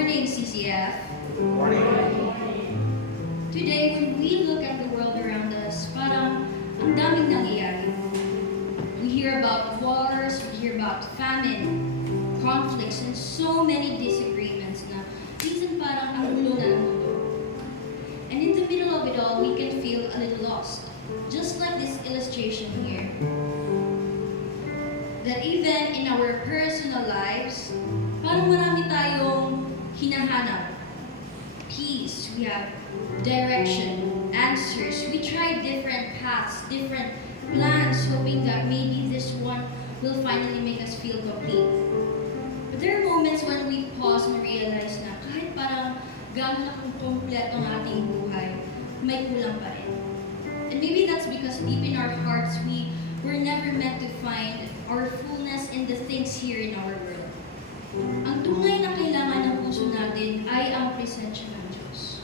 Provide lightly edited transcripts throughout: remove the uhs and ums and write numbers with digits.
morning, CCF. Morning. Today, when we look at the world around us, parang ang daming nangyayari. We hear about wars, we hear about famine, conflicts, and so many disagreements na minsan parang ang gulo na ng mundo. And in the middle of it all, we can feel a little lost. Just like this illustration here. That even in our personal lives, parang marami tayong hinahanap. Peace, we have direction, answers. We try different paths, different plans, hoping that maybe this one will finally make us feel complete. But there are moments when we pause and realize na kahit parang gano'n na kung kompleto ng ating buhay, may kulang pa rin. And maybe that's because deep in our hearts, we were never meant to find our fullness in the things here in our world. Ang tunay na kailangan ng puso natin ay ang presensya ng Diyos.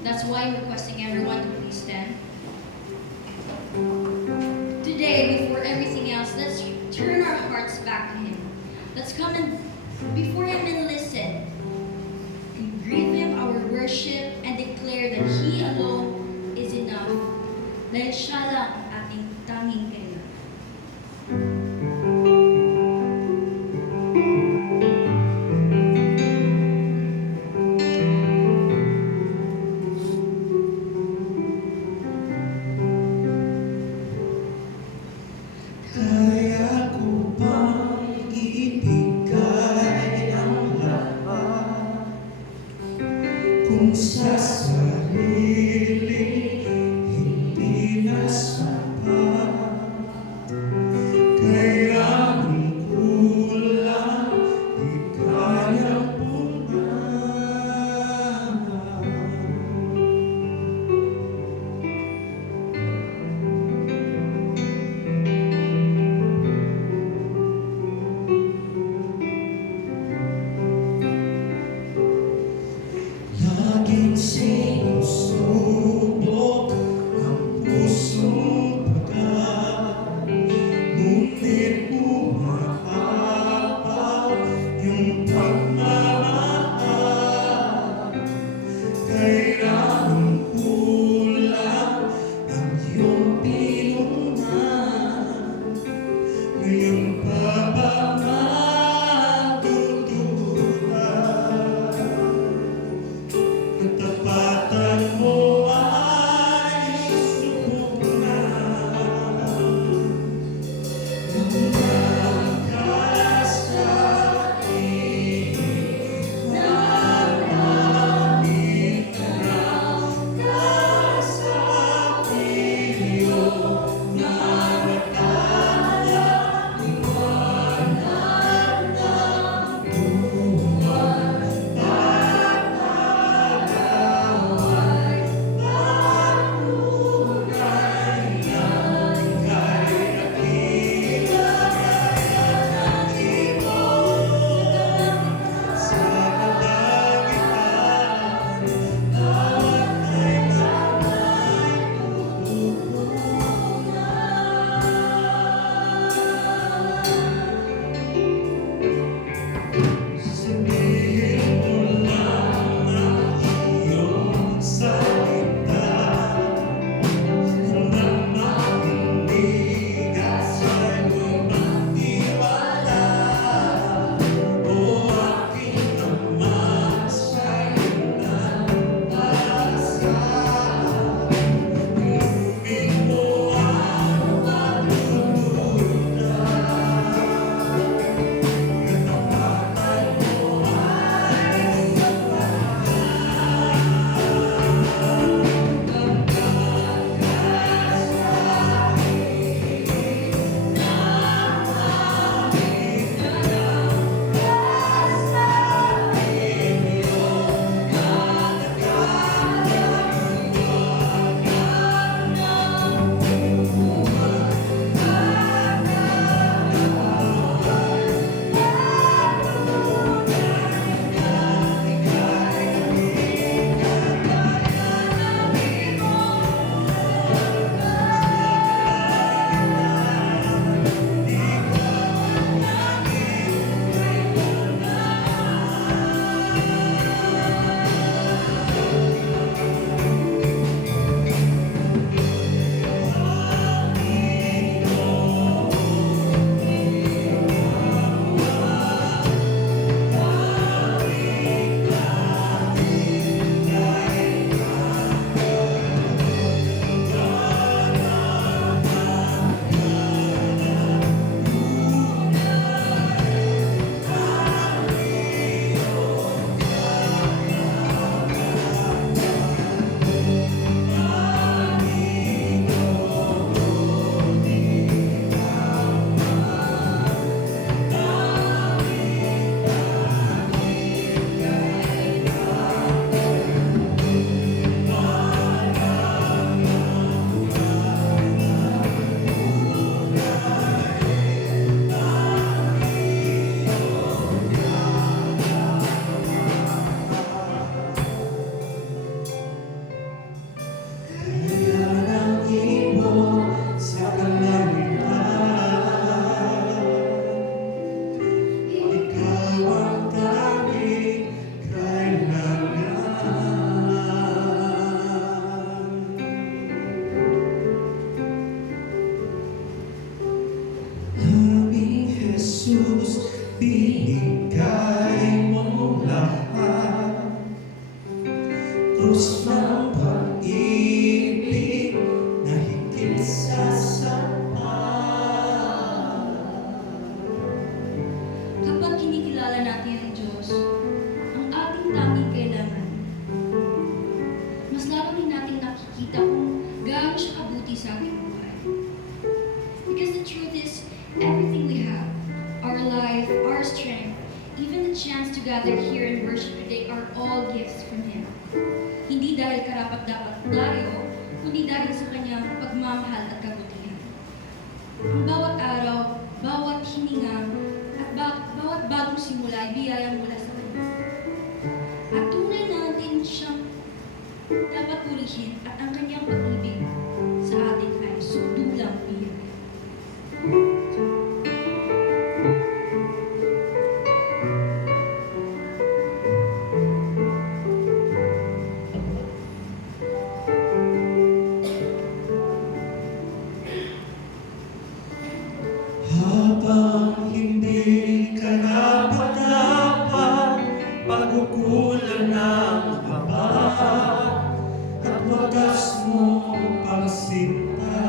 That's why I'm requesting everyone to please stand. Today, before everything else, let's turn our hearts back to Him. Let's come and before Him and listen. And give Him our worship and declare that He alone is enough. Dahil Siya lang ang ating tanging kailangan. Kaya ko bang ibigay ang lahat kung sa sarili hindi na Jesus, binigay mo lahat. Krus ng pag-ibig na higit sa sapat. Kapag kinikilala natin ang Diyos, ang ating tanging kailangan, mas lalo din natin nakikita kung gaano siya kabuti sa ating buhay. Because the truth is, everything we have, our life, our strength, even the chance to gather here and worship today are all gifts from Him. Hindi dahil karapat-dapat tayo, kundi dahil sa Kanyang pagmamahal at kabutihan. Ang bawat araw, bawat hininga, at bawat bagong simula ay biyayang mula sa Kanya. At tunay natin siyang dapat purihin at ang Kanyang pag-ibig sa atin ay sudulang biyaya. Habang hindi ka dapat pagkukulan ng haba at wagas mo pagsinta.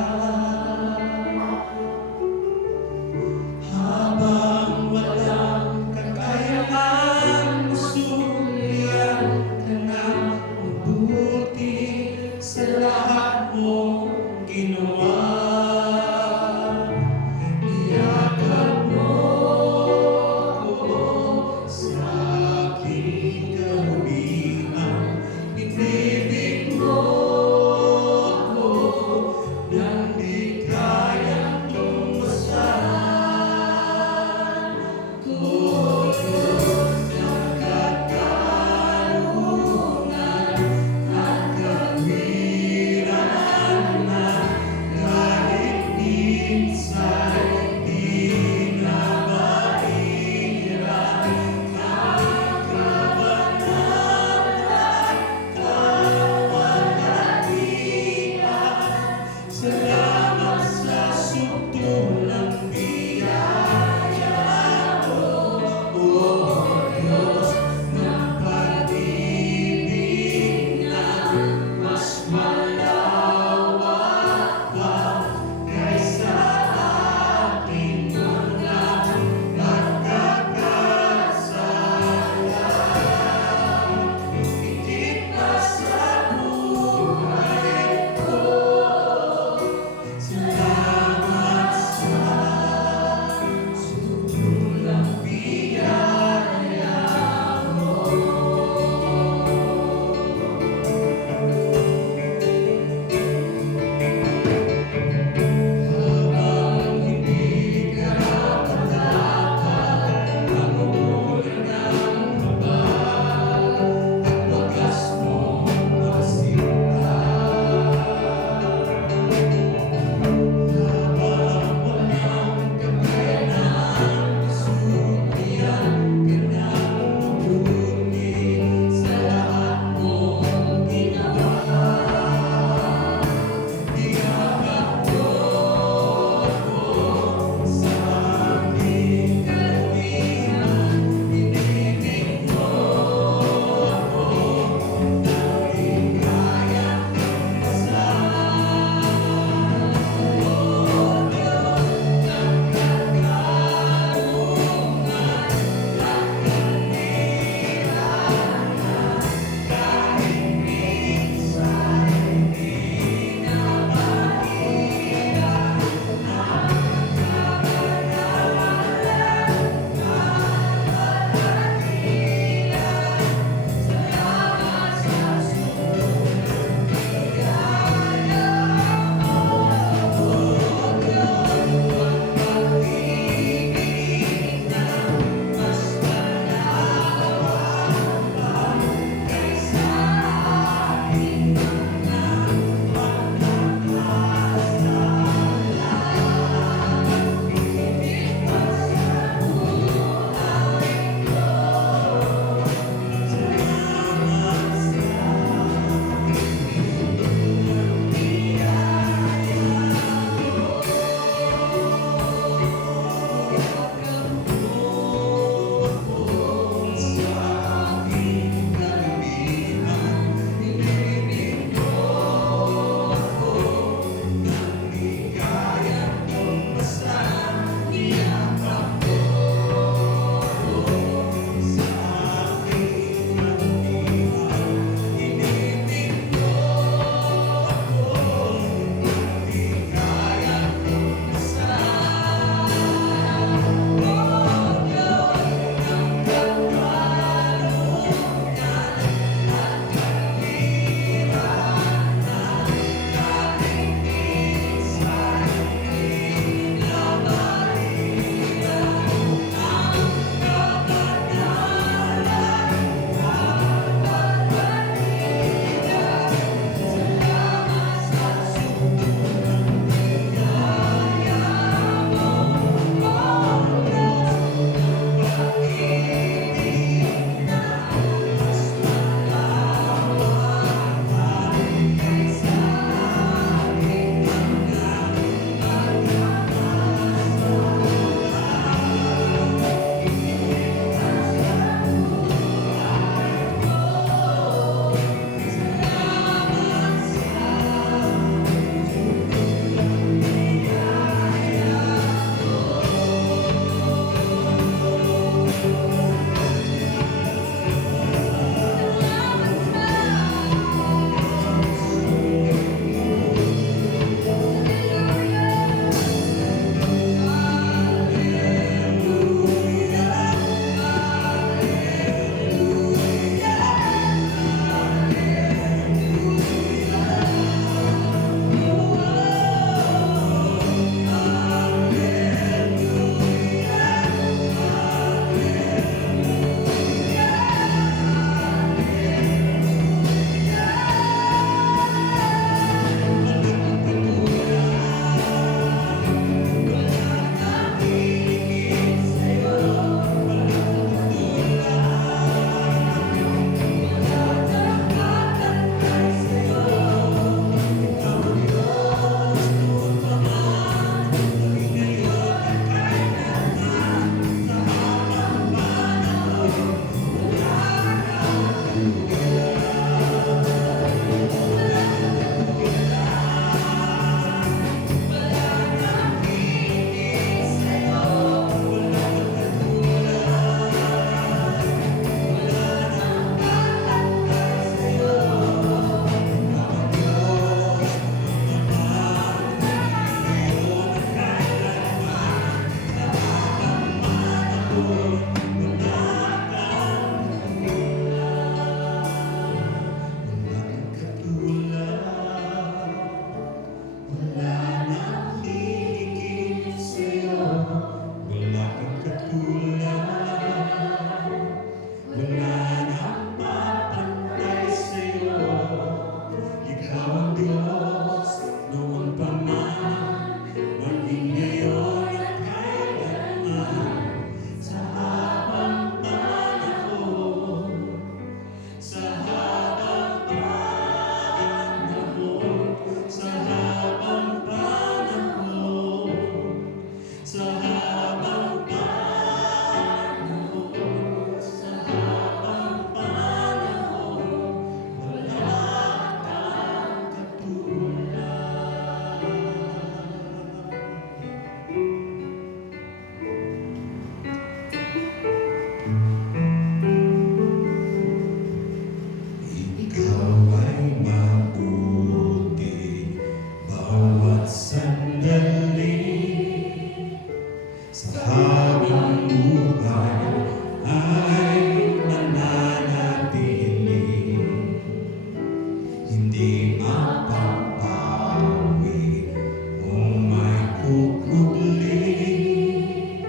ugli,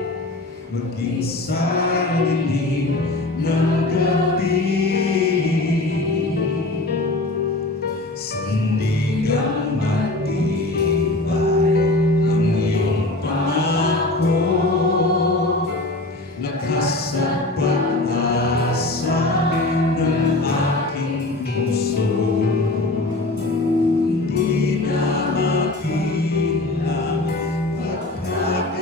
maging sa dilim ng gabi. Sandigang matibay ang iyong pangako, lakas at pag-asa ng aking puso. Hindi na mapilang pagkat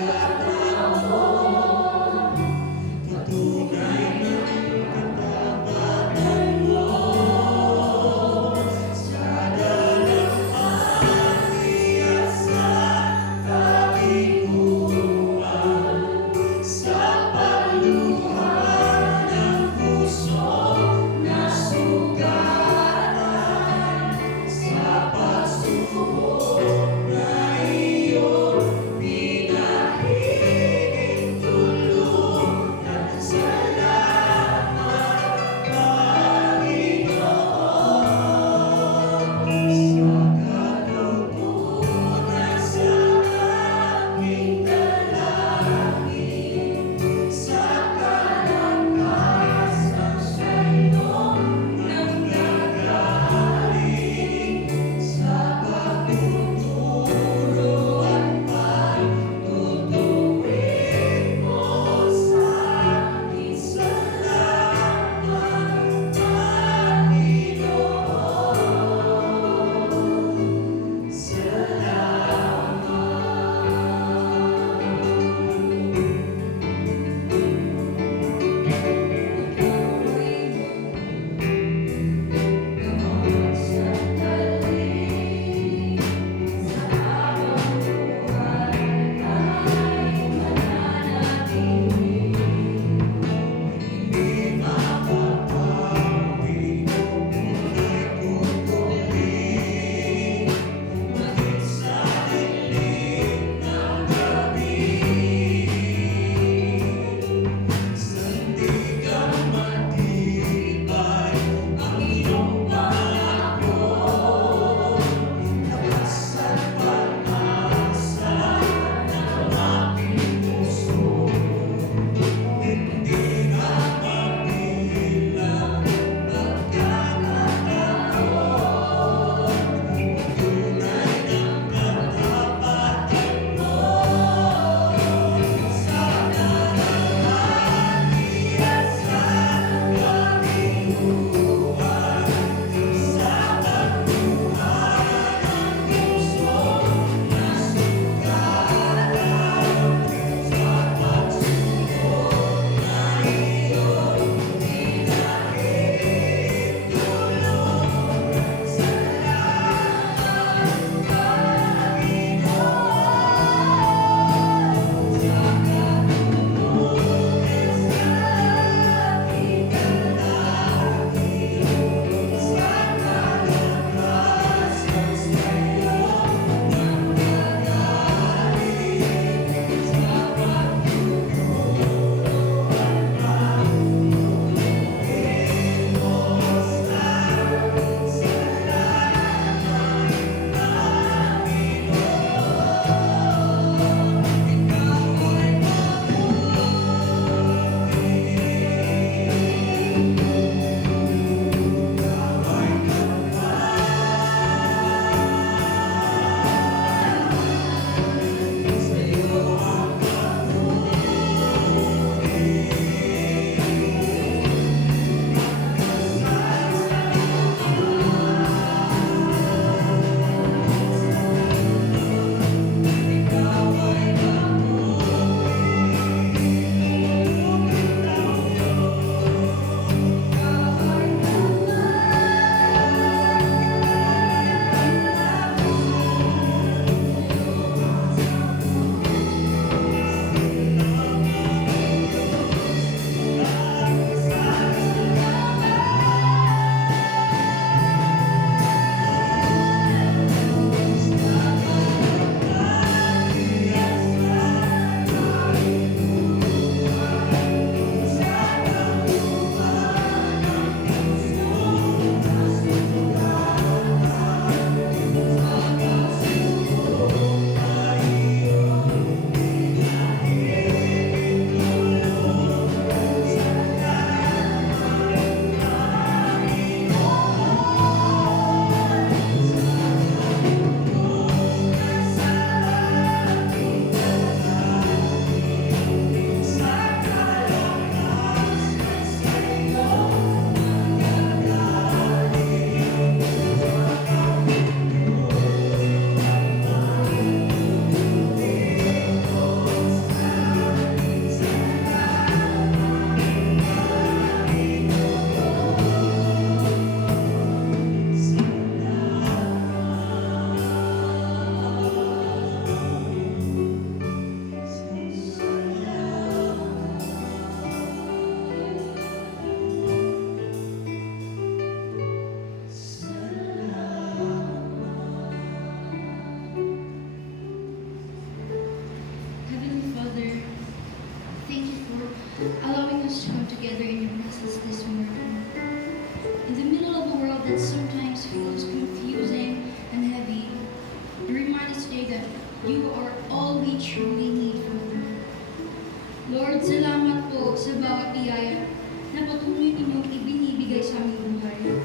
Lord, salamat po sa bawat biyaya na patuloy ninyong ibinibigay sa aming buhay.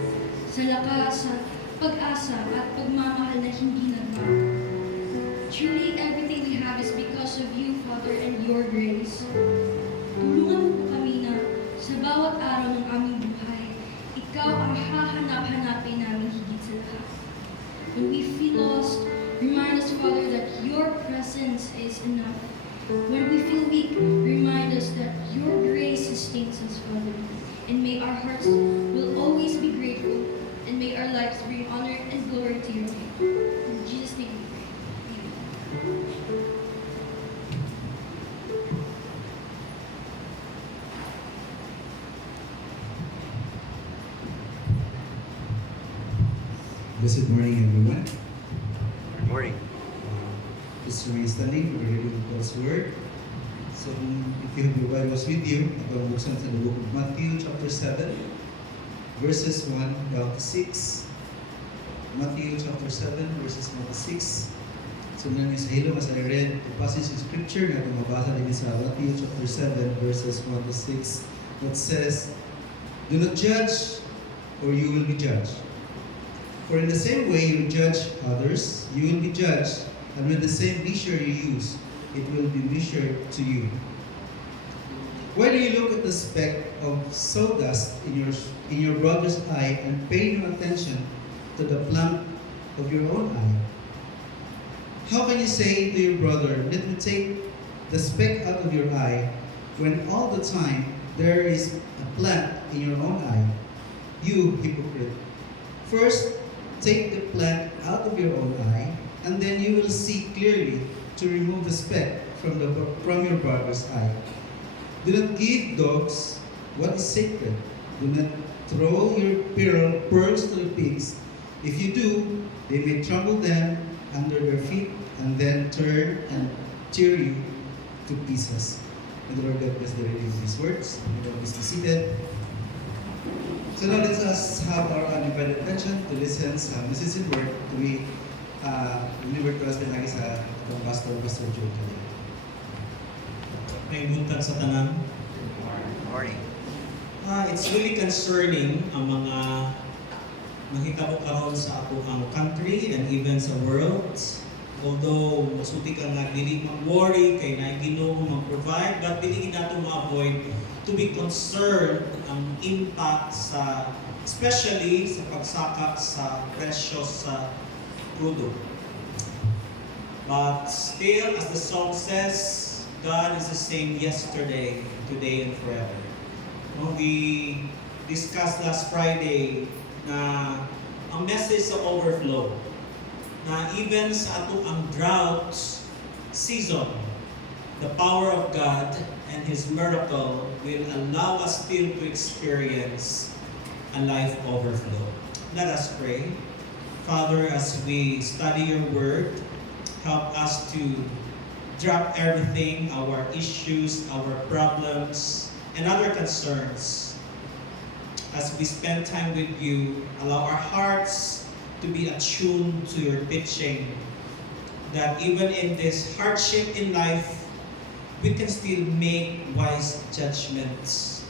Sa lakas, sa pag-asa at pagmamahal na hindi nagbago. Truly, everything we have is because of you, Father, and your grace. Tulungan mo kami na sa bawat araw ng aming buhay, ikaw ang hahanap-hanapin namin higit sa lahat. When we feel lost, remind us, Father, that your presence is enough. When we feel weak, remind us that your grace sustains us, Father. And may our hearts will always be grateful, and may our lives bring honor and glory to your name. In Jesus' name we pray. Amen. Blessed morning, everyone. Good morning. Please remain standing for the reading of God's Word. So, if you have your Bibles with you, buksan sa the book of Matthew chapter 7, verses 1 down to 6. Matthew chapter 7, verses 1 to 6. So, nang sa hilo, mas I read the passage of Scripture na mabasa din sa Matthew chapter 7, verses 1 to 6, that says, "Do not judge, or you will be judged. For in the same way you judge others, you will be judged, and with the same measure you use, it will be measured to you. Why do you look at the speck of sawdust in your brother's eye and pay no attention to the plank of your own eye? How can you say to your brother, 'Let me take the speck out of your eye,' when all the time there is a plank in your own eye? You hypocrite! First, take the plank out of your own eye, and then you will see clearly to remove the speck from your brother's eye. Do not give dogs what is sacred. Do not throw your pearls to the pigs. If you do, they may trample them under their feet and then turn and tear you to pieces." May the Lord God bless the reading of His words. May the Lord be seated. So now let us have our undivided attention to listen sa message and word to be delivered to us din lagi sa itong Pastor Joe today. May buntag sa tanan. Good morning. It's really concerning ang mga nakitabo karon sa ato ang country and even sa world. Although masuti ka nga dili mag-worry kay na Ginoo mag-provide, but dili nato ma-avoid to be concerned ang impact sa especially sa pagsaka sa presyo sa crudo. But still, as the song says, God is the same yesterday, today, and forever. We discussed last Friday na ang message sa overflow, na even sa ato ang drought season, the power of God and His miracle will allow us still to experience a life overflow. Let us pray. Father, as we study your word, help us to drop everything, our issues, our problems, and other concerns. As we spend time with you, allow our hearts to be attuned to your teaching, that even in this hardship in life, we can still make wise judgments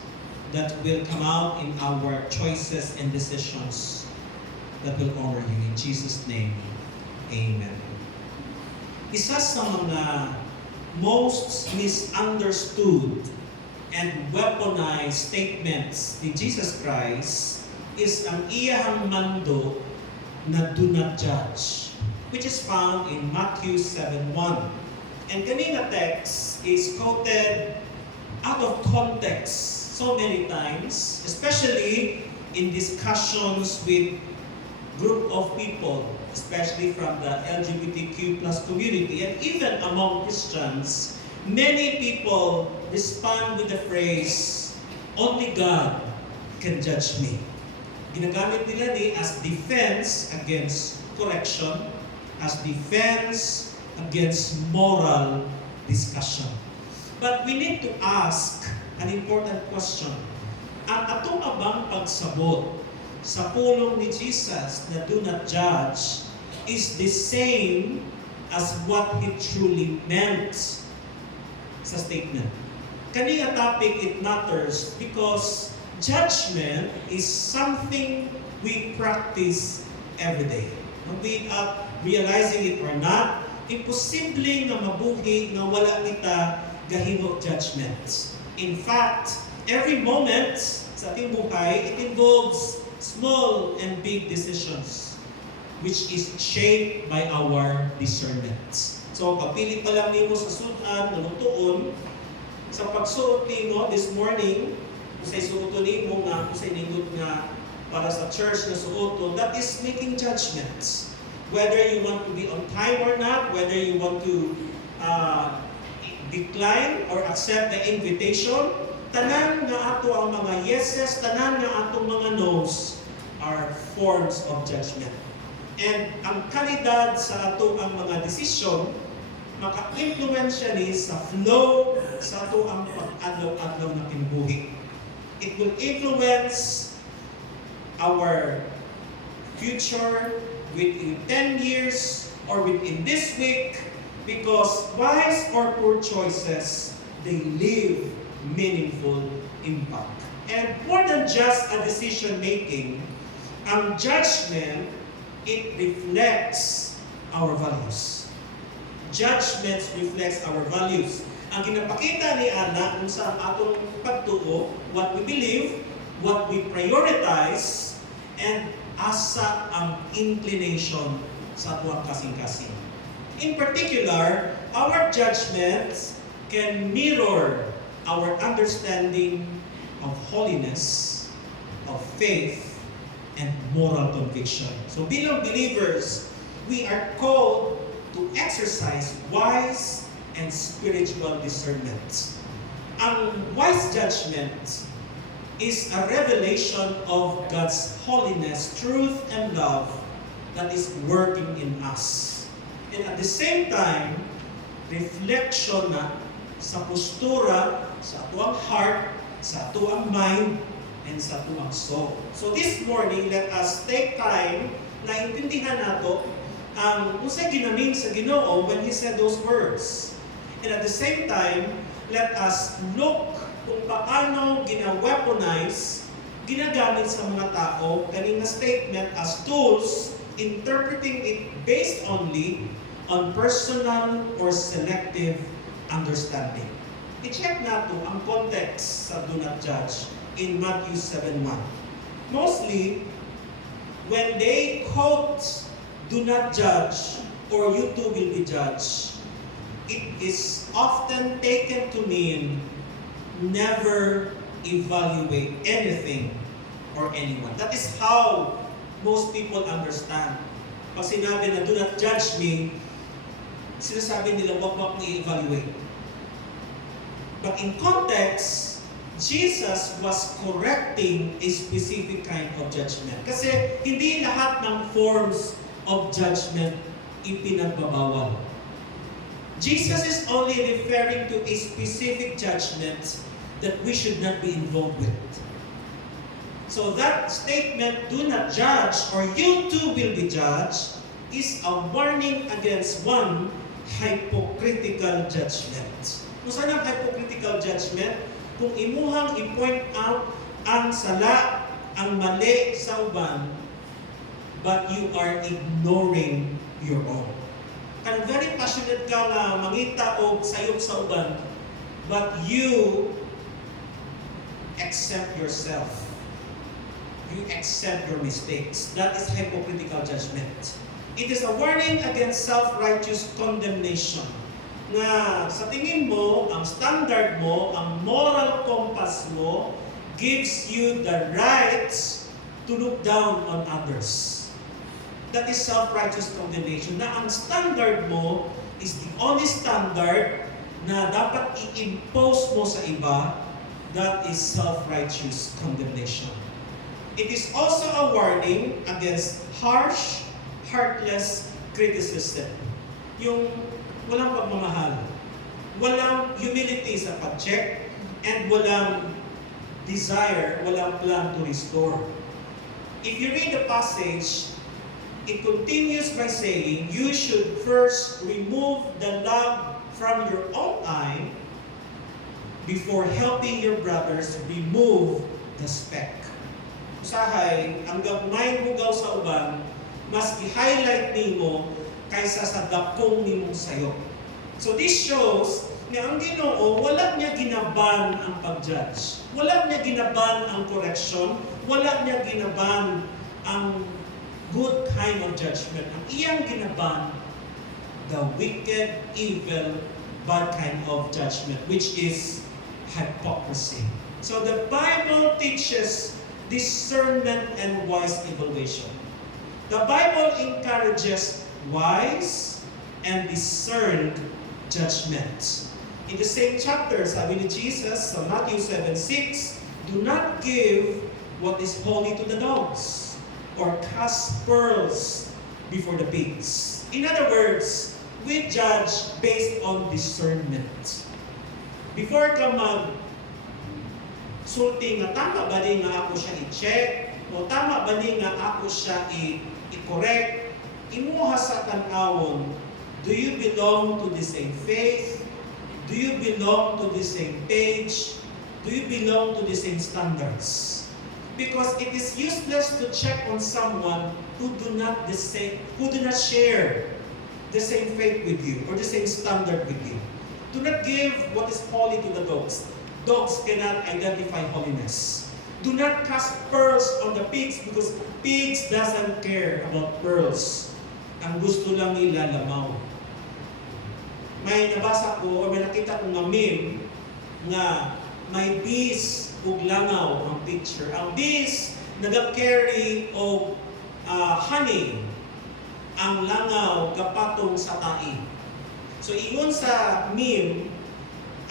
that will come out in our choices and decisions that will honor you. In Jesus' name, amen. Isa sa mga most misunderstood and weaponized statements ni Jesus Christ is ang iyahang mando na do not judge, which is found in Matthew 7:1. And kanina text is quoted out of context so many times, especially in discussions with group of people, especially from the LGBTQ plus community, and even among Christians. Many people respond with the phrase, "Only God can judge me." Ginagamit nila ni as defense against correction, as defense against moral discussion. But we need to ask an important question. Ang atong abang pagsabot sa pulong ni Jesus na do not judge is the same as what He truly meant sa statement. kani nga topic, it matters because judgment is something we practice every day. Without realizing it or not, imposible nga mabuhi nga wala kita gahimo judgments. In fact, every moment sa ating buhay, it involves small and big decisions which is shaped by our discernment. So, pagpili pa lang nimo sa sudan, nalutuon, sa pagsuot nimo this morning, kung sa isuoton nimo nga, kung sa iningot nga para sa church na suoton, that is making judgments. Whether you want to be on time or not, whether you want to decline or accept the invitation, tanan nga ato ang mga yeses, tanan nga atong mga no's are forms of judgment. And ang kalidad sa ato ang mga desisyon, maka-influensya ni sa flow sa ato ang pag-adlaw-adlaw na kinabuhi. It will influence our future within 10 years or within this week, because wise or poor choices, they leave meaningful impact. And more than just a decision making, ang judgment, it reflects our values. Judgments reflects our values. Ang ginapakita ni Ana kung sa atong pagtuo, what we believe, what we prioritize, and asa ang inclination sa ato ang kasing-kasing. In particular, our judgments can mirror our understanding of holiness, of faith, and moral conviction. So bilang believers, we are called to exercise wise and spiritual discernment. Ang wise judgment is a revelation of God's holiness, truth, and love that is working in us. And at the same time, reflection na sa postura, sa atuang heart, sa atuang mind, and sa atuang soul. So this morning, let us take time na intindihan nato ang usay ginamin sa Ginoo when He said those words. And at the same time, let us look kung paano gina-weaponize, ginagamit sa mga tao, kaning statement as tools, interpreting it based only on personal or selective understanding. I-check nato ang context sa do not judge in Matthew 7:1. Mostly, when they quote do not judge or you too will be judged, it is often taken to mean never evaluate anything or anyone. That is how most people understand. Pag sinabi na do not judge me, sinasabi nila wag ni-evaluate. But in context, Jesus was correcting a specific kind of judgment. Kasi hindi lahat ng forms of judgment ipinagbabawal. Jesus is only referring to a specific judgment that we should not be involved with. So that statement, do not judge, or you too will be judged, is a warning against one hypocritical judgment. Kung saan ang hypocritical judgment? Kung imuhang i-point out ang sala, ang mali sa uban, but you are ignoring your own. Kung very passionate ka nga mangita o sayop sa uban, but you accept yourself. You accept your mistakes. That is hypocritical judgment. It is a warning against self-righteous condemnation. Na sa tingin mo, ang standard mo, ang moral compass mo, gives you the rights to look down on others. That is self-righteous condemnation. Na ang standard mo is the only standard na dapat i-impose mo sa iba. That is self-righteous condemnation. It is also a warning against harsh, heartless criticism. Yung walang pagmamahal, walang humility sa pag-check, and walang desire, walang plan to restore. If you read the passage, it continues by saying, you should first remove the log from your own eye before helping your brothers remove the speck. Usahay, ang gagmay bugaw sa uban, mas i-highlight nimo kaysa sa dakong nimong sayo. So this shows na ang Ginoo, wala niya ginaban ang pag-judge. Wala niya ginaban ang correction. Wala niya ginaban ang good kind of judgment. Ang iyang ginaban, the wicked, evil, bad kind of judgment, which is hypocrisy. So the Bible teaches discernment and wise evaluation. The Bible encourages wise and discerned judgment. In the same chapter, sabi ni Jesus sa Matthew 7:6, do not give what is holy to the dogs, or cast pearls before the pigs. In other words, we judge based on discernment. Before ka sulti nga tama ba ni nga ako siya i-check, o tama ba ni nga ako siya i-correct, imuha sa tanawon, do you belong to the same faith? Do you belong to the same page? Do you belong to the same standards? Because it is useless to check on someone who do not share the same faith with you or the same standard with you. Do not give what is holy to the dogs. Dogs cannot identify holiness. Do not cast pearls on the pigs because pigs doesn't care about pearls. Ang gusto lang nila lamaw. May nabasa ko o may nakita ko nga meme nga may bees ug langaw ang picture. Ang bees nag-carry og honey. Ang langaw kapatong sa tai. So ingon sa meme,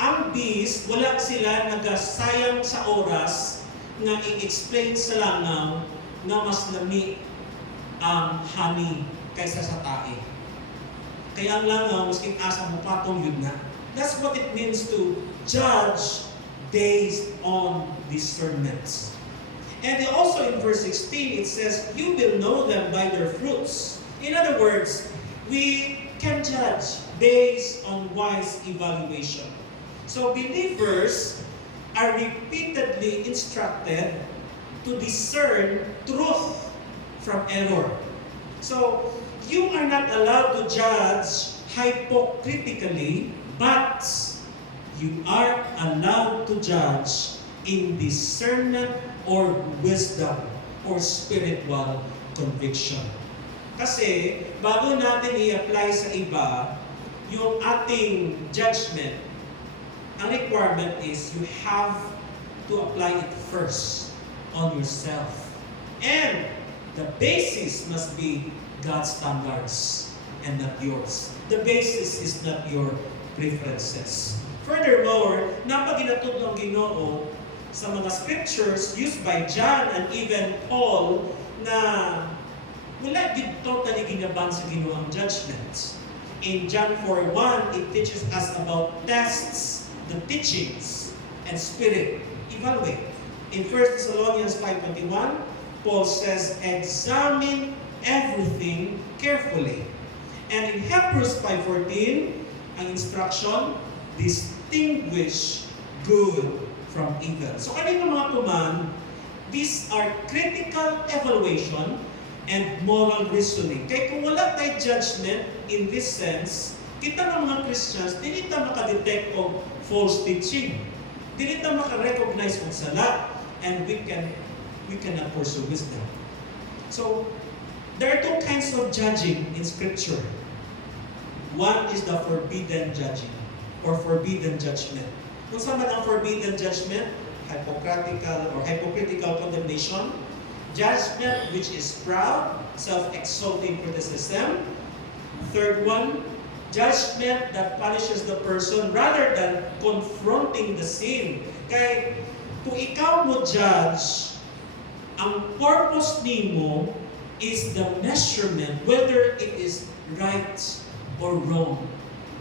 ang bees wala sila nagasayang sa oras nga i-explain sa langaw na mas lami ang honey kaysa sa tai. Kaya ang langaw, masking asa mo patong yun na. That's what it means to judge based on discernment. And also in verse 16, it says, you will know them by their fruits. In other words, we can judge based on wise evaluation. So believers are repeatedly instructed to discern truth from error. So, you are not allowed to judge hypocritically, but you are allowed to judge in discernment or wisdom or spiritual conviction. Kasi, bago natin i-apply sa iba, yung ating judgment, ang requirement is you have to apply it first on yourself. And the basis must be God's standards and not yours. The basis is not your preferences. Furthermore, napaginatod ng Ginoo sa mga scriptures used by John and even Paul na wala din totally ginaban sa Ginoo ang judgment. In John 4:1, it teaches us about tests, the teachings, and spirit. Evaluate. In 1 Thessalonians 5:21, Paul says, examine everything carefully. And in Hebrews 5:14, ang instruction, distinguish good from evil. So kanina mga tuman, these are critical evaluation and moral reasoning. Kaya kung wala tayo judgment in this sense, kita ng mga Christians, dili ta makadetect of false teaching. Dili ta makarecognize ng sala, and we cannot pursue wisdom. So, there are two kinds of judging in Scripture. One is the forbidden judging or forbidden judgment. Kung saan man ang forbidden judgment, hypocritical condemnation, judgment which is proud, self-exalting criticism. Third one, judgment that punishes the person rather than confronting the sin. Kaya kung ikaw mo judge, ang purpose nimo is the measurement whether it is right or wrong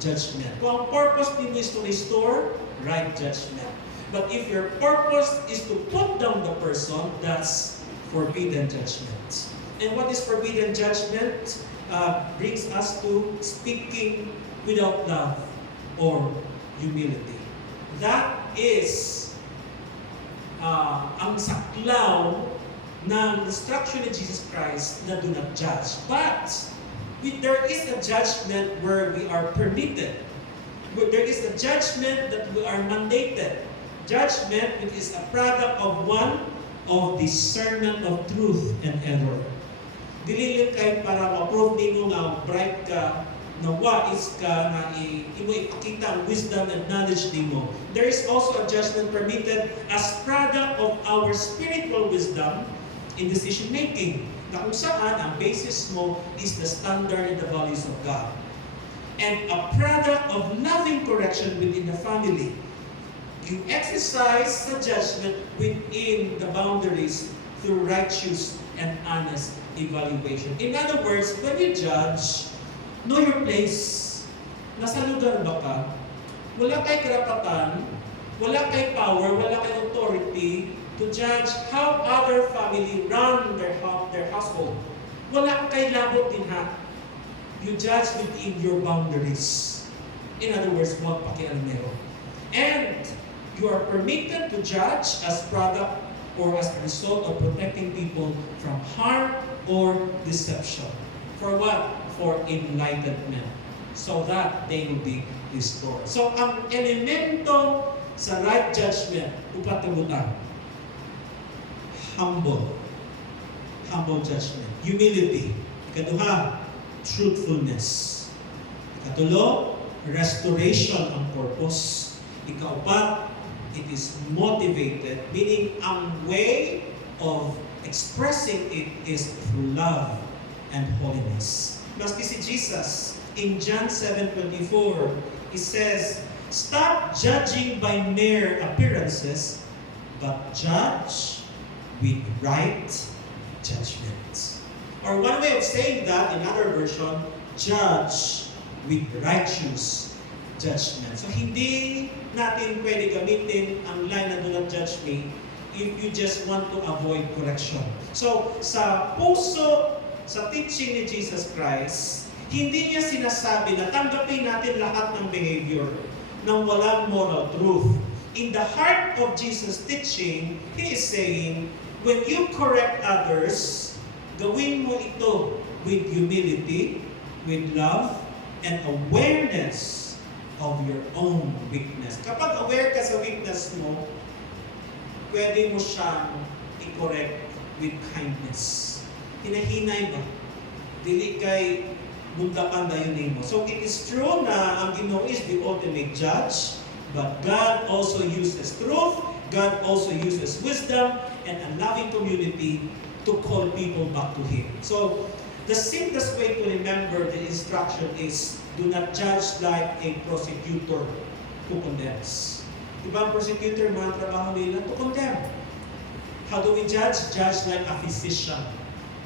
judgment. Kung ang purpose nimo is to restore, right judgment. But if your purpose is to put down the person, that's forbidden judgment. And what is forbidden judgment? Brings us to speaking without love or humility. That is ang saklaw ng instruction ni Jesus Christ na do not judge. But there is a judgment where we are permitted. Where there is a judgment that we are mandated. Judgment which is a product of one of discernment of truth and error. Dili kay para ma-prove nimo nga bright ka, na wais ka, na imo ipakita ang wisdom and knowledge nimo. There is also a judgment permitted as product of our spiritual wisdom in decision making. Na kung saan ang basis mo is the standard and the values of God. And a product of loving correction within the family. You exercise the judgment within the boundaries through righteous and honest evaluation. In other words, when you judge, know your place. Nasa lugar ba ka? Wala kay karapatan, wala kay power, wala kay authority to judge how other family run their household. Wala kay labot din ha. You judge within your boundaries. In other words, huwag pakialamero. And you are permitted to judge as product or as a result of protecting people from harm or deception. For what? For enlightenment. So that they will be restored. So, ang elemento sa right judgment, upatagutan. Humble judgment. Humility. Ikaduha, truthfulness. Ikatulo, restoration ang purpose. Ikaupat, it is motivated, meaning ang way of expressing it is through love and holiness. Maski si Jesus, in John 7:24, he says, "Stop judging by mere appearances, but judge with right judgment." Or one way of saying that, in another version, judge with righteous judgment. So hindi natin pwede gamitin ang line na do not judge me if you just want to avoid correction. So sa puso, sa teaching ni Jesus Christ, hindi niya sinasabi na tanggapin natin lahat ng behavior ng walang moral truth. In the heart of Jesus' teaching, He is saying, when you correct others, gawin mo ito with humility, with love, and awareness of your own weakness. Kapag aware ka sa weakness mo, pwede mo siyang i-correct with kindness. Hinahinay ba? Dili kay bundakan dayon nimo. So it is true na ang Ginoo is the ultimate judge, but God also uses truth, God also uses wisdom and a loving community to call people back to Him. So the simplest way to remember the instruction is, do not judge like a prosecutor who condemns. Diba ang prosecutor, mga trabaho nila, to condemn. How do we judge? Judge like a physician.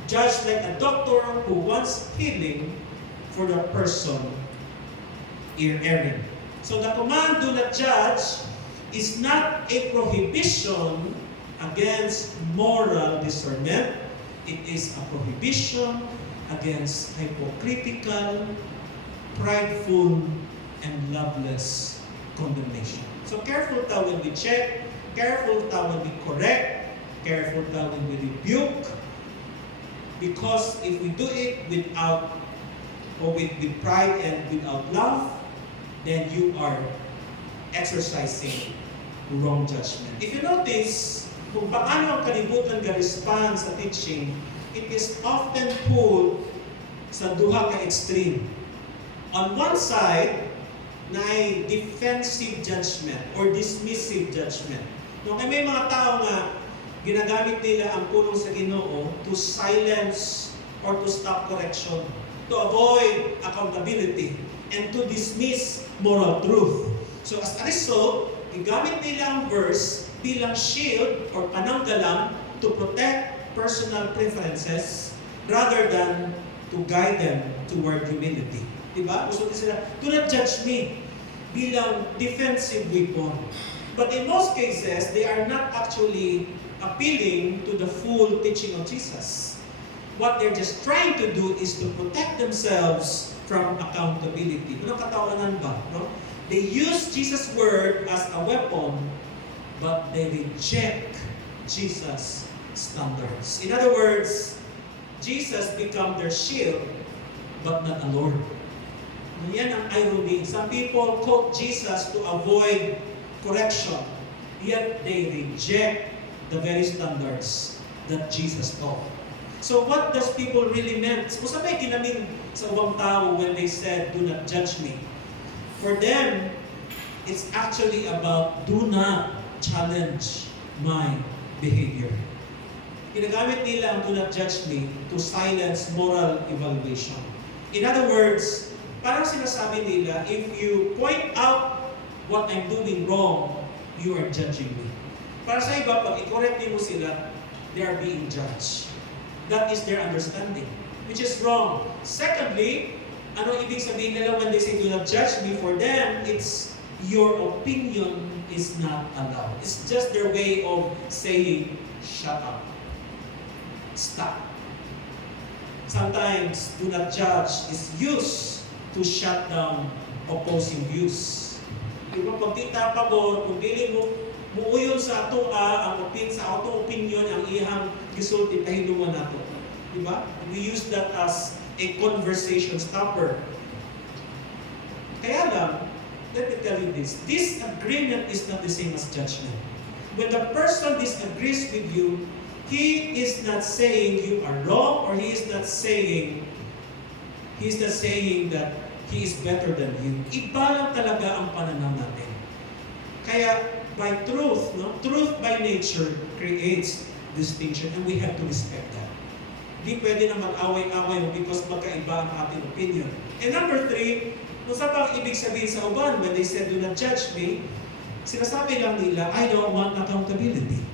Judge like a doctor who wants healing for the person erring. So the command, do not judge, is not a prohibition against moral discernment. It is a prohibition against hypocritical, prideful, and loveless condemnation. So careful tayo when we check, careful tayo when we correct, careful tayo when we rebuke, because if we do it without, or with pride and without love, then you are exercising wrong judgment. If you notice, kung paano ang kalibutan ga-respond sa teaching, it is often pulled sa duha ka extreme. On one side, na ay defensive judgment or dismissive judgment. No, kaya may mga tao nga ginagamit nila ang pulong sa Ginoo to silence or to stop correction, to avoid accountability, and to dismiss moral truth. So as a result, igamit nila ang verse bilang shield or pananggalang to protect personal preferences rather than to guide them toward humility. Diba? Gusto sila, do not judge me bilang defensive weapon. But in most cases, they are not actually appealing to the full teaching of Jesus. What they're just trying to do is to protect themselves from accountability. Anong katawanan ba? No? They use Jesus' word as a weapon, but they reject Jesus' standards. In other words, Jesus become their shield, but not a Lord. Yan ang irony. Some people quote Jesus to avoid correction, yet they reject the very standards that Jesus taught. So what does people really meant? Kung sabay ginamin sa ubang tao when they said, "Do not judge me." For them, it's actually about do not challenge my behavior. Ginagamit nila ang do not judge me to silence moral evaluation. In other words, parang sinasabi nila, if you point out what I'm doing wrong, you are judging me. Para sa iba, pag i-correct mo sila, they are being judged. That is their understanding, which is wrong. Secondly, ano ibig sabihin nila when they say do not judge me? For them, it's your opinion is not allowed. It's just their way of saying, shut up. Stop. Sometimes, do not judge is used to shut down opposing views. Diba, pag kita pabor, kung dili mo muuyon sa ato sa ato opinion, ang ihang gisulti, pahinungan nato. Diba? We use that as a conversation stopper. Kaya lang, let me tell you this. Disagreement is not the same as judgment. When the person disagrees with you, he is not saying you are wrong, or he is not saying that he is better than you. Iba lang talaga ang pananaw natin. Kaya by truth, truth by nature creates distinction, and we have to respect that. Hindi pwede na mag-away-away mo because magkaiba ang ating opinion. And number 3, kung sa bang ibig sabihin sa uban, when they said, do not judge me, sinasabi lang nila, I don't want accountability.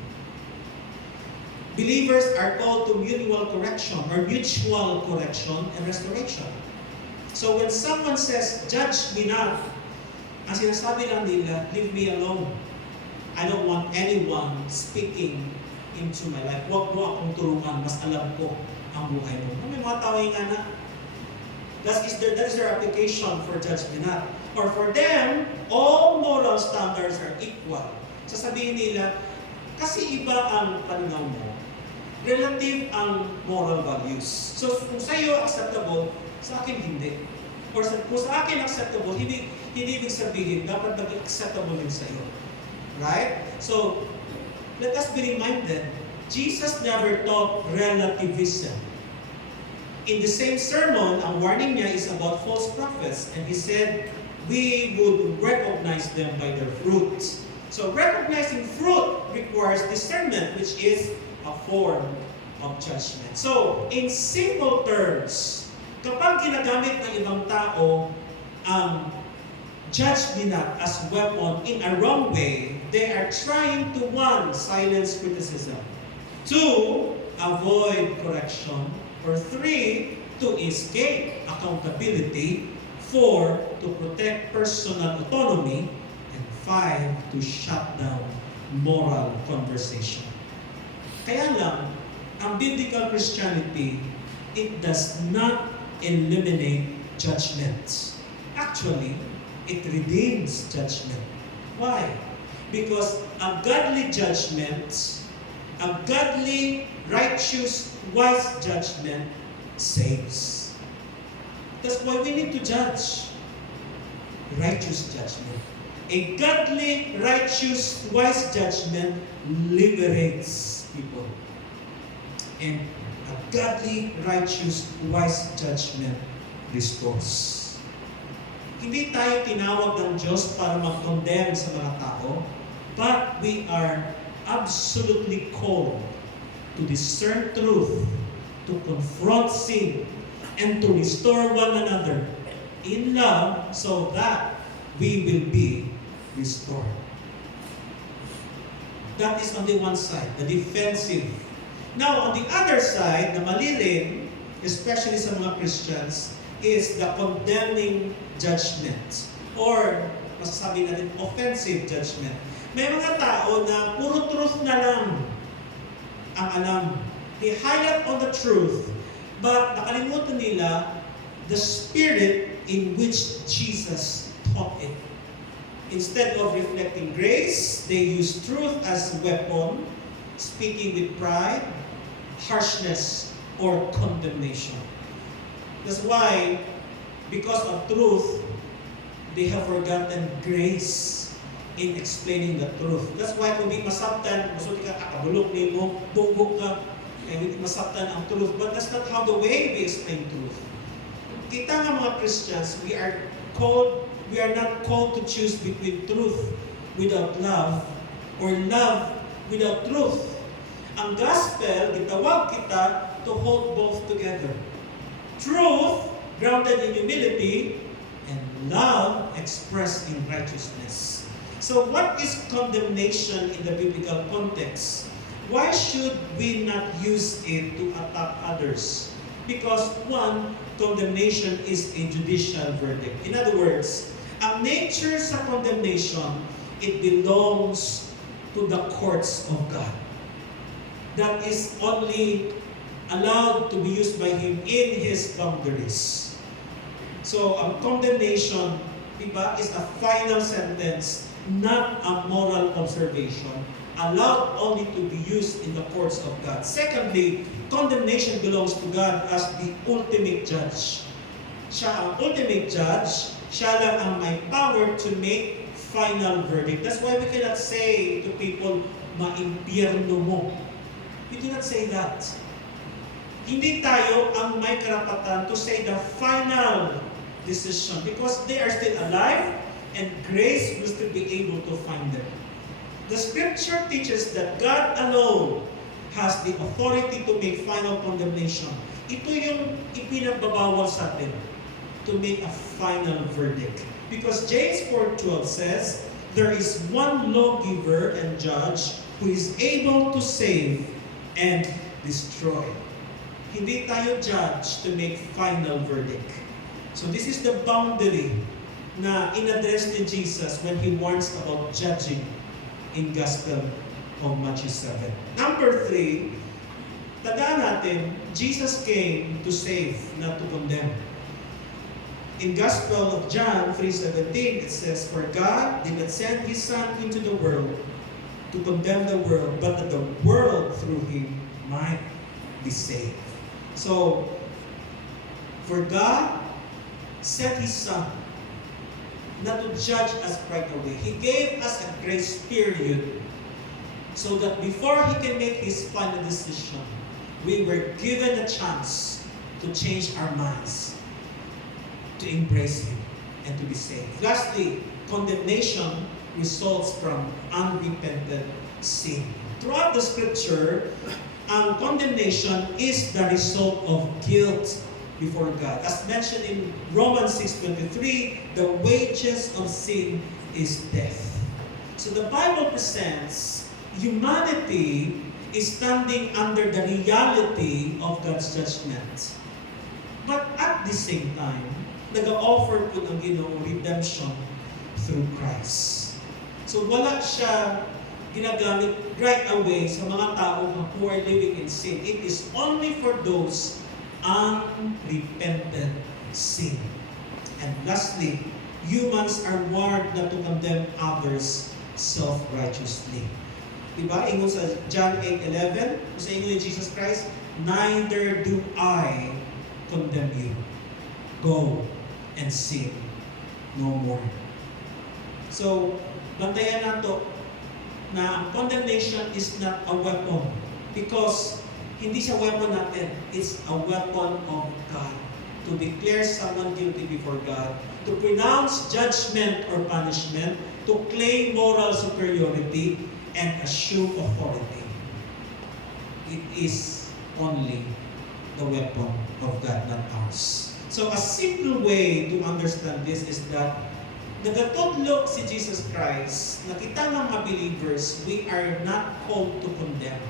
Believers are called to mutual correction and restoration. So when someone says, judge me not, ang sinasabi lang nila, leave me alone. I don't want anyone speaking into my life. Huwag mo akong turuan, mas alam ko ang buhay mo. May mga tao nga na, that is their application for judge me not. Or for them, all moral standards are equal. Sasabihin nila, kasi iba ang pananaw mo, relative ang moral values. So kung sa iyo acceptable, sa akin hindi. Or kung sa akin acceptable, hindi ibig sabihin, dapat maging acceptable din sa iyo. Right? So, let us be reminded, Jesus never taught relativism. In the same sermon, ang warning niya is about false prophets. And he said, we would recognize them by their fruits. So, recognizing fruit requires discernment, which is a form of judgment. So, in simple terms, kapag ginagamit ng ibang tao ang judge me not as weapon in a wrong way, they are trying to 1, silence criticism, 2, avoid correction, or 3, to escape accountability, 4, to protect personal autonomy, and 5, to shut down moral conversation. Kaya lang, ang biblical Christianity, it does not eliminate judgment. Actually, it redeems judgment. Why? Because a godly judgment, a godly, righteous, wise judgment saves. That's why we need to judge. Righteous judgment. A godly, righteous, wise judgment liberates people. And a godly, righteous, wise judgment restores. Hindi tayo tinawag ng Diyos para mag-condemn sa mga tao, but we are absolutely called to discern truth, to confront sin, and to restore one another in love so that we will be restored. That is on the one side, the defensive. Now, on the other side, the mali rin, especially sa mga Christians, is the condemning judgment. Or, masasabi natin, offensive judgment. May mga tao na puro truth na lang ang alam. They highlight on the truth, but nakalimutan nila the spirit in which Jesus taught it. Instead of reflecting grace, they use truth as a weapon, speaking with pride, harshness, or condemnation. That's why, because of truth, they have forgotten grace in explaining the truth. That's why kung di masabtan, masulti ka, kakabulok ni mo, bugok ka, kaya hindi masabtan ang truth. But that's not how the way we explain truth. Kita nga mga Christians, we are not called to choose between truth without love or love without truth. Ang gospel, gitawag kita to hold both together. Truth, grounded in humility, and love expressed in righteousness. So what is condemnation in the biblical context? Why should we not use it to attack others? Because one, condemnation is a judicial verdict. In other words, ang nature sa condemnation, it belongs to the courts of God. That is only allowed to be used by Him in His boundaries. So, ang condemnation, diba, is a final sentence, not a moral observation, allowed only to be used in the courts of God. Secondly, condemnation belongs to God as the ultimate judge. Siya ang ultimate judge, siya lang ang may power to make final verdict. That's why we cannot say to people, maimpyerno mo. We do not say that. Hindi tayo ang may karapatan to say the final decision because they are still alive and grace will still be able to find them. The scripture teaches that God alone has the authority to make final condemnation. Ito yung ipinagbabawal sa atin to make a final verdict. Because James 4:12 says, there is one lawgiver and judge who is able to save and destroy. Hindi tayo judge to make final verdict. So this is the boundary na in-address ni Jesus when He warns about judging in Gospel of Matthew 7. Number 3, tandaan natin, Jesus came to save, not to condemn. In Gospel of John 3:17, it says, for God did not send His Son into the world to condemn the world, but that the world through Him might be saved. So, for God sent His Son not to judge us right away. He gave us a grace period so that before He can make His final decision, we were given a chance to change our minds, to embrace Him, and to be saved. Lastly, condemnation results from unrepented sin. Throughout the scripture, ang condemnation is the result of guilt before God. As mentioned in Romans 6:23, the wages of sin is death. So the Bible presents humanity is standing under the reality of God's judgment. But at the same time, nag-offer po ng Ginoo redemption through Christ. So wala siya ginagamit right away sa mga tao who are living in sin. It is only for those unrepentant sin. And lastly, humans are warned not to condemn others self-righteously. Diba? Ingon sa John 8:11, sa ingon ni Jesus Christ, neither do I condemn you. Go and sin no more. So, bantayan nato na ang condemnation is not a weapon because hindi siya weapon natin. It's a weapon of God to declare someone guilty before God, to pronounce judgment or punishment, to claim moral superiority, and assume authority. It is only the weapon of God, not ours. So a simple way to understand this is that nagatudlo si Jesus Christ, nakita ng mga believers, we are not called to condemn.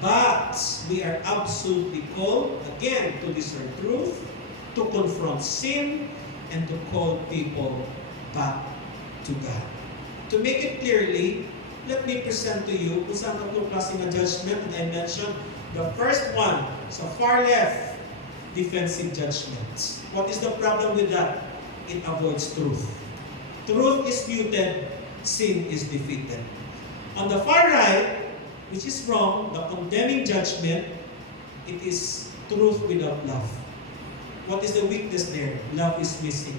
But we are absolutely called, again, to discern truth, to confront sin, and to call people back to God. To make it clearly, let me present to you kung saan tatlong klase ng judgment that I mentioned. The first one, sa far left, defensive judgments. What is the problem with that? It avoids truth. truth is muted, sin is defeated. On the far right, which is wrong, the condemning judgment, it is truth without love. What is the weakness there? Love is missing.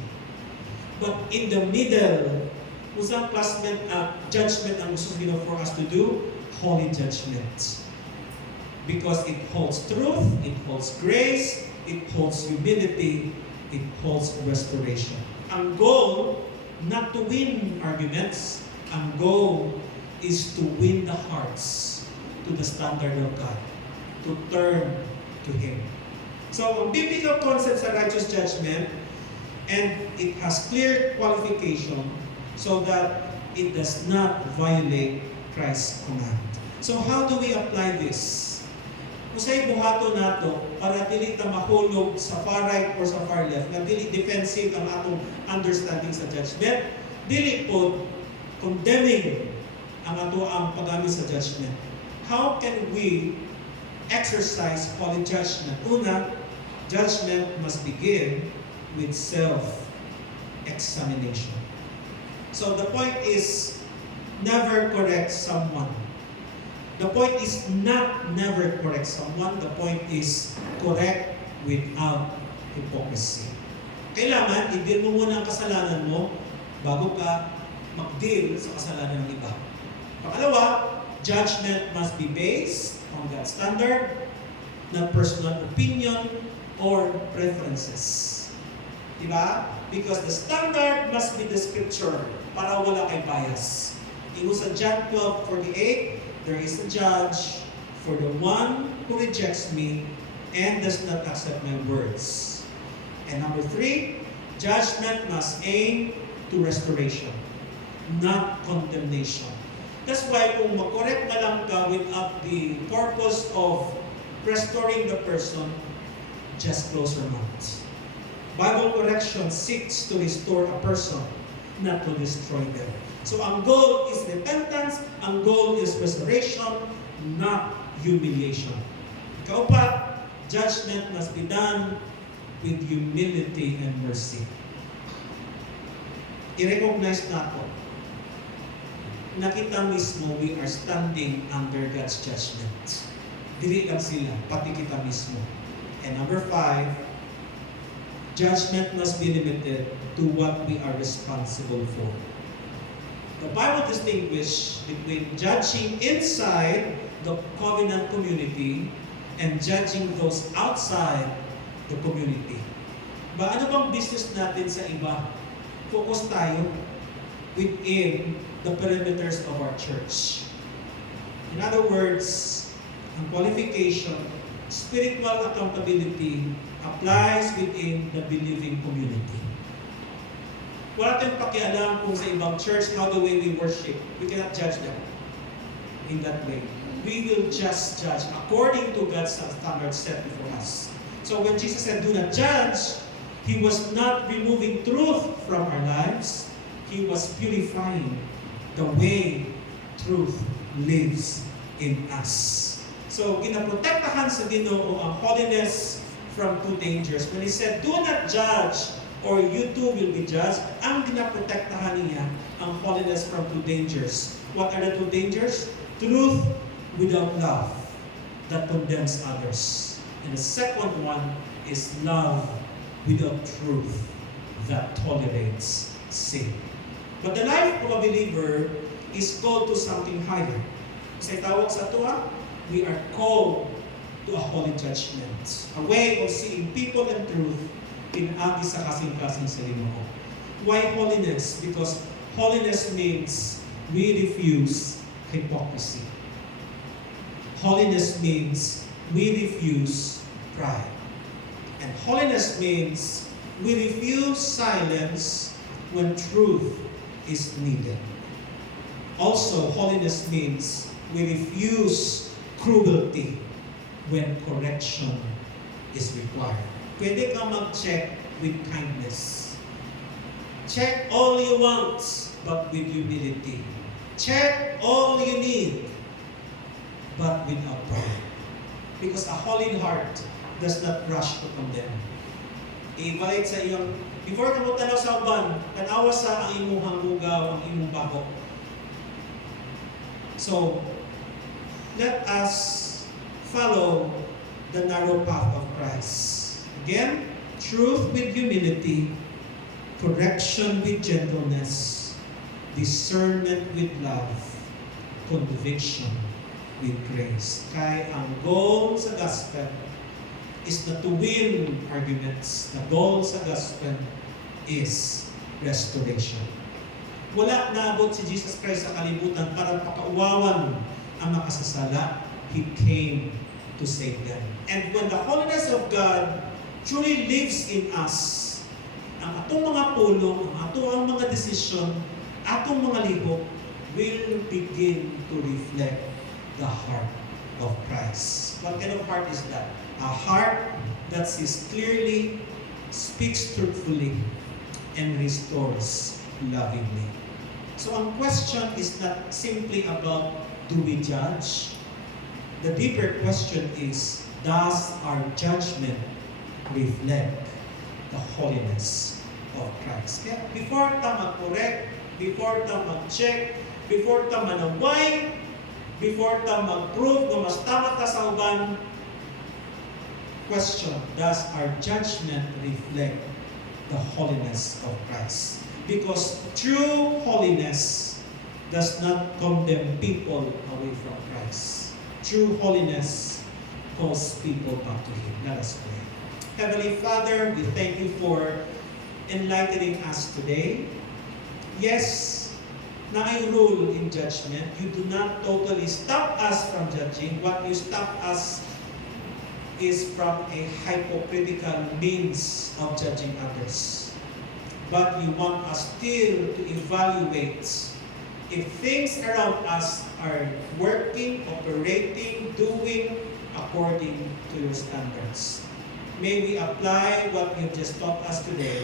But in the middle, usang judgment ang gusto nila for us to do? Holy judgment. Because it holds truth, it holds grace, it holds humility, it holds restoration. Ang goal, not to win arguments. Ang goal is to win the hearts to the standard of God, to turn to Him. So, ang biblical concept sa righteous judgment, and it has clear qualification so that it does not violate Christ's command. So, how do we apply this? Usay buhato nato para dili ta mahulog sa far right or sa far left, na dili defensive ang atong understanding sa judgment, dili po condemning ang ato ang paggamit sa judgment. How can we exercise holy judgment? Una, judgment must begin with self-examination. So the point is never correct someone. The point is not never correct someone. The point is correct without hypocrisy. Kailangan, i-deal mo muna ang kasalanan mo bago ka mag-deal sa kasalanan ng iba. Pangalawa, judgment must be based on God's standard, not personal opinion or preferences. Diba? Because the standard must be the scripture para wala kay bias. Ingo sa John 12:48, there is a judge for the one who rejects me and does not accept my words. And number 3, judgment must aim to restoration, not condemnation. That's why kung mag-correct na lang ka without the purpose of restoring the person, just close your mouth. Bible correction seeks to restore a person, not to destroy them. So ang goal is repentance, ang goal is restoration, not humiliation. Ikaapat, judgment must be done with humility and mercy. I-recognize natin na kita mismo, we are standing under God's judgment. Dili lang sila, pati kita mismo. And number 5, judgment must be limited to what we are responsible for. The Bible distinguishes between judging inside the covenant community and judging those outside the community. Ba, ano bang business natin sa iba? Focus tayo within the perimeters of our church. In other words, ang qualification, spiritual accountability applies within the believing community. Wala tayong pakialam kung sa ibang church, how the way we worship. We cannot judge them in that way. We will just judge according to God's standards set before us. So when Jesus said, do not judge, He was not removing truth from our lives. He was purifying the way truth lives in us. So, ginaprotektahan sa Ginoo ang holiness from two dangers. When He said, do not judge, or you too will be judged, ang ginaprotektahan niya ang holiness from two dangers. What are the two dangers? Truth without love that condemns others. And the second one is love without truth that tolerates sin. But the life of a believer is called to something higher. Kasi tawag sa tuwa, we are called to a holy judgment. A way of seeing people and truth pinagi sa kasing-kasing sa Ginoo. Why holiness? Because holiness means we refuse hypocrisy. Holiness means we refuse pride. And holiness means we refuse silence when truth is needed. Also, holiness means we refuse cruelty when correction is required. Pwede ka mag-check with kindness. Check all you want, but with humility. Check all you need, but without pride. Because a holy heart does not rush to condemn. I-evaluate sa iyong Before ka mo tanaw sa uban, tanawa sa ang imong hanggugaw, ang imong bako. So, let us follow the narrow path of Christ. Again, truth with humility, correction with gentleness, discernment with love, conviction with grace. Kaya ang goal sa gospel is not to win arguments. The goal sa gospel is restoration. Wala naabot si Jesus Christ sa kalibutan para pakauwawan ang makasasala. He came to save them. And when the holiness of God truly lives in us, ang atong mga pulong, ang atong mga desisyon, atong mga lihok will begin to reflect the heart of Christ. What kind of heart is that? A heart that sees clearly, speaks truthfully, and restores lovingly. So ang question is not simply about do we judge? The deeper question is, does our judgment reflect the holiness of Christ? Kaya before ta mag-correct, before ta mag-check, before ta manaway, before ta mag-prove na mas tama ta sa uban, question, does our judgment reflect the holiness of Christ? Because true holiness does not condemn people away from Christ. True holiness calls people back to Him. Let us pray. Heavenly Father, we thank you for enlightening us today. Yes, na ay rule in judgment. You do not totally stop us from judging. What you stop us is from a hypocritical means of judging others. But you want us still to evaluate if things around us are working, operating, doing according to your standards. May we apply what you've just taught us today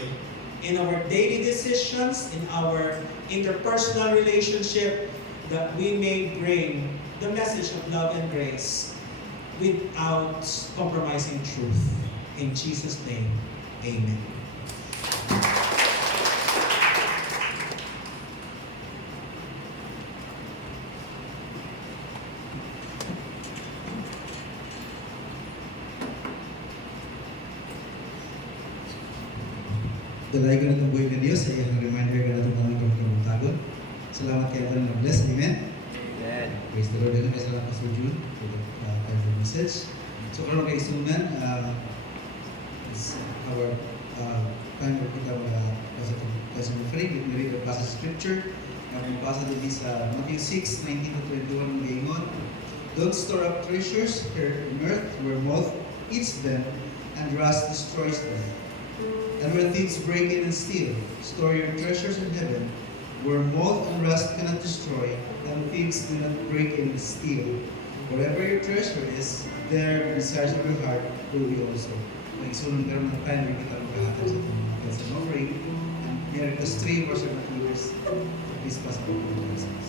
in our daily decisions, in our interpersonal relationship, that we may bring the message of love and grace without compromising truth. In Jesus' name, amen. Dalay ko na itong buhay ng Diyos sa iyang reminder ka na itong mga kamuntagon. Salamat kaya ito na bless. Amen? Amen. Praise the Lord. Ito kay salamat Pastor Jude for the powerful message. So karon kay Isunan, it's our time where kita kasi free, we read the passage of scripture. Ang pasa din sa Matthew 6, 19 to 21 ng Gaingon. Don't store up treasures here on earth where moth eats them and rust destroys them. And where thieves break in and steal, store your treasures in heaven, where moth and rust cannot destroy, and thieves do not break in and steal. Wherever your treasure is, there the desires of your heart will be also. Nagsunod ka ng time rin kita magkahatag sa itong mga offering, and here the 3 verse of viewers, please pass on the blessings.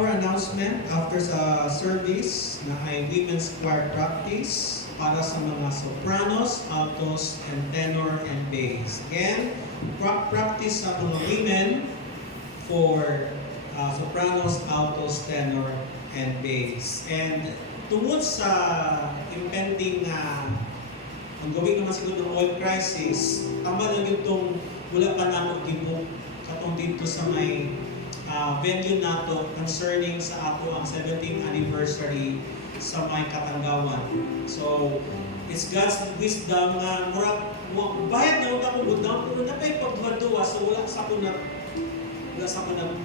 our announcement after sa service na ay women's choir practice para sa mga sopranos, altos, and tenor and bass. Again, practice sa mga women for sopranos, altos, tenor, and bass. And tungod sa impending ang gawin naman siguro ng oil crisis, tama lang itong wala pa namin gibok katong dito sa may venue nato concerning sa ato ang 17th anniversary sa may Katanggawan. So, it's God's wisdom na murag bayad na utak ko budang pero na pay pagbaduwa so wala sa ko na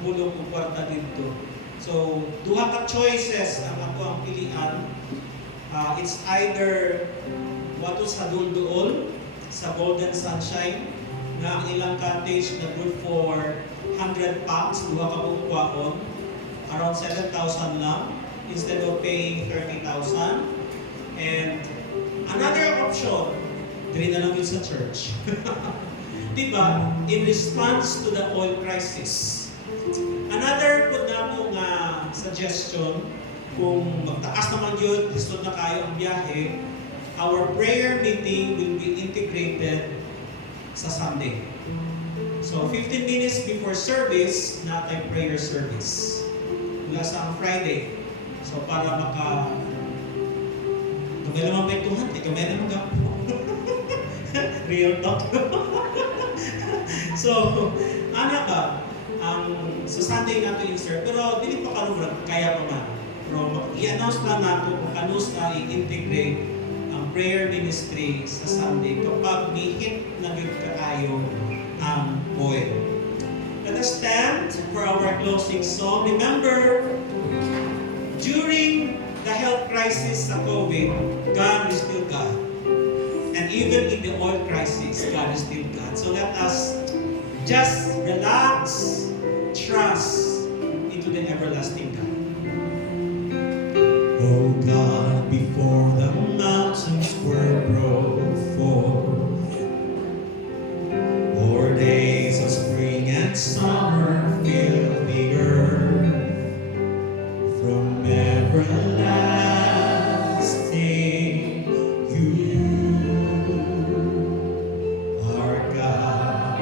bulong og kwarta dito. So, duha ka choices ang ako ang pilian. It's either wato sa Dulduol, sa Golden Sunshine, na ang ilang cottage na good for 100 packs, duha ka bukwaon, around 7,000 lang, instead of paying 30,000. And another option, diri na lang yun sa church. Diba? In response to the oil crisis. Another po na po nga suggestion, kung magtaas naman yun, gusto na kayo ang biyahe, our prayer meeting will be integrated sa Sunday. So, 15 minutes before service, natay prayer service. Mula sa Friday. So, para gamay naman may tuhan, gamay naman gapo. Real talk. So, ano ba? Sa Sunday nato insert, pero dili pa karong kaya pa man. Pero i-announce lang nato kung kanus na i-integrate ang prayer ministry sa Sunday kapag ni-hit na yun kaayo ang oil. Let us stand for our closing song. Remember, during the health crisis sa COVID, God is still God. And even in the oil crisis, God is still God. So let us just relax, trust into the everlasting God. Oh God, before the mountains were brought forth, or days of spring and summer filled the earth, from everlasting you are God.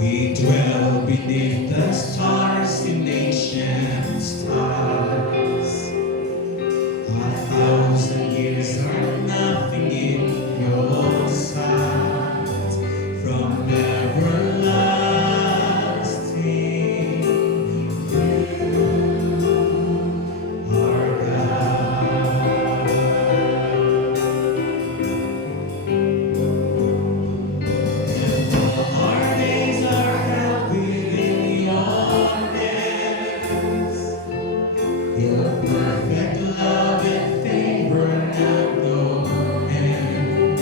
We dwell beneath the stars in ancient stars. 1,000 years are nothing in your sight. From everlasting, you are God. Our days are held within your hands. Your perfect love and favor have no end.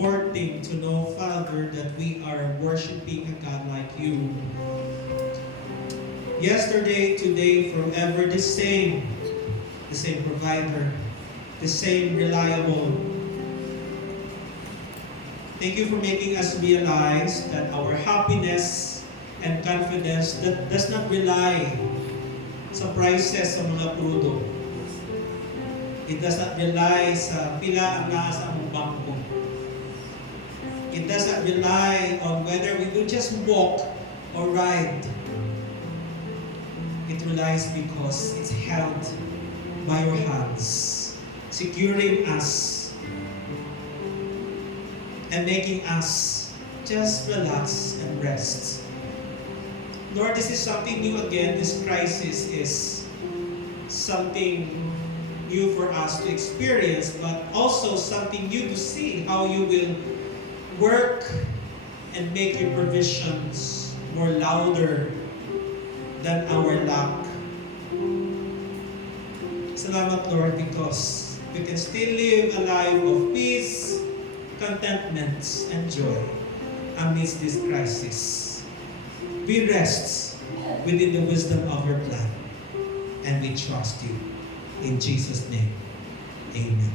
comforting to know, Father, that we are worshiping a God like you. Yesterday, today, forever the same provider, the same reliable. Thank you for making us realize that our happiness and confidence that does not rely sa prices sa mga prudo. It does not rely sa pila ang nasa among bangko. It does not rely on whether we will just walk or ride. It relies because it's held by your hands, securing us and making us just relax and rest. Lord, this is something new again. This crisis is something new for us to experience, but also something new to see how you will work and make your provisions more louder than our lack. Salamat, Lord, because we can still live a life of peace, contentment, and joy amidst this crisis. We rest within the wisdom of your plan, and we trust you. In Jesus' name, amen.